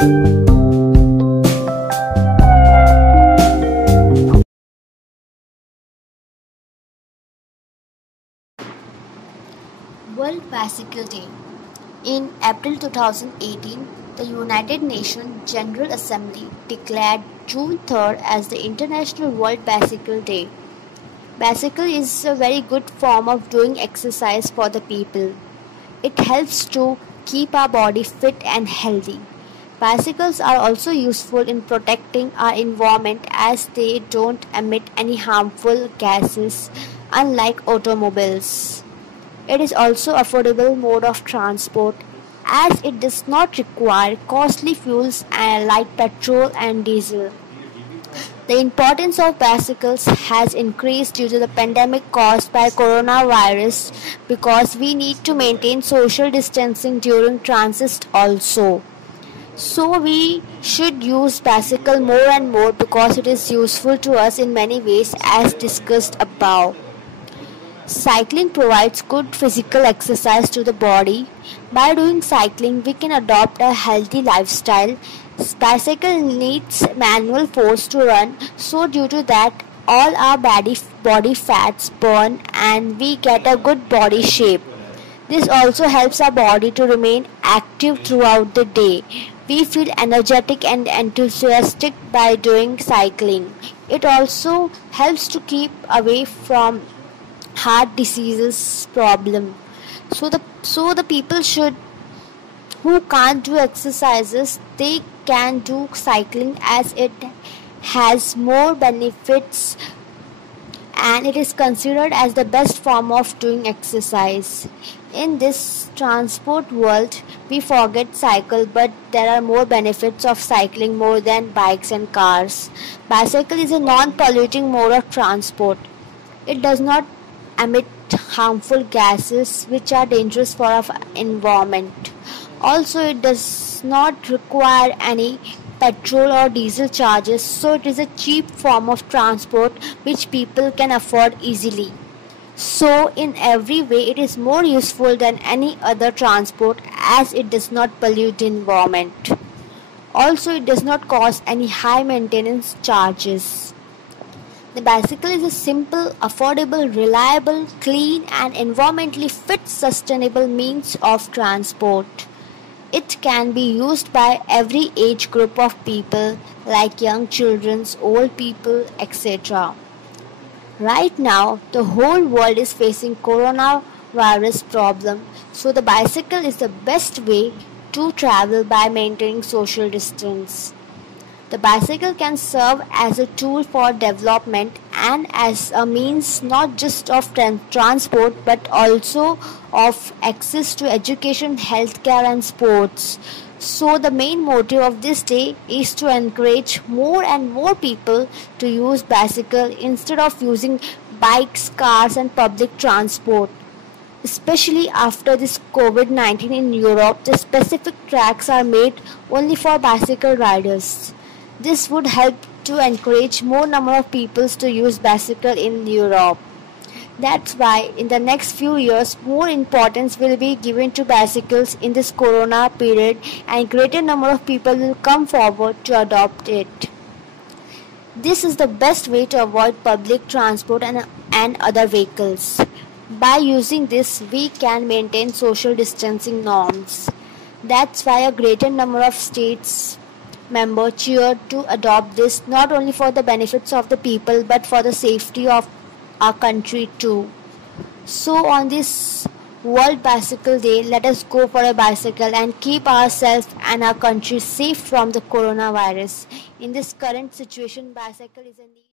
World Bicycle Day. In April 2018, the United Nations General Assembly declared June 3rd as the International World Bicycle Day. Bicycle is a very good form of doing exercise for the people. It helps to keep our body fit and healthy. Bicycles are also useful in protecting our environment as they don't emit any harmful gases, unlike automobiles. It is also affordable mode of transport as it does not require costly fuels like petrol and diesel. The importance of bicycles has increased due to the pandemic caused by coronavirus because we need to maintain social distancing during transit also. So we should use bicycle more and more because it is useful to us in many ways as discussed above. Cycling provides good physical exercise to the body. By doing cycling, we can adopt a healthy lifestyle. Bicycle needs manual force to run, so due to that, all our body fats burn and we get a good body shape. This also helps our body to remain active throughout the day. We feel energetic and enthusiastic by doing cycling. It also helps to keep away from heart diseases problem. So the people should who can't do exercises, they can do cycling as it has more benefits and it is considered as the best form of doing exercise. In this transport world, we forget cycle, but there are more benefits of cycling more than bikes and cars. Bicycle is a non-polluting mode of transport. It does not emit harmful gases which are dangerous for our environment. Also, it does not require any petrol or diesel charges, so it is a cheap form of transport which people can afford easily. So, in every way, it is more useful than any other transport as it does not pollute the environment. Also, it does not cost any high maintenance charges. The bicycle is a simple, affordable, reliable, clean and environmentally fit sustainable means of transport. It can be used by every age group of people like young children, old people, etc. Right now, the whole world is facing coronavirus problem, so the bicycle is the best way to travel by maintaining social distance. The bicycle can serve as a tool for development and as a means not just of transport but also of access to education, healthcare and sports. So the main motive of this day is to encourage more and more people to use bicycle instead of using bikes, cars and public transport. Especially after this COVID-19 in Europe, the specific tracks are made only for bicycle riders. This would help to encourage more number of people to use bicycle in Europe. That's why in the next few years more importance will be given to bicycles in this corona period and greater number of people will come forward to adopt it. This is the best way to avoid public transport and other vehicles. By using this, we can maintain social distancing norms. That's why a greater number of states members cheered to adopt this not only for the benefits of the people but for the safety of our country too. So on this World Bicycle Day, let us go for a bicycle and keep ourselves and our country safe from the coronavirus. In this current situation, bicycle is a need.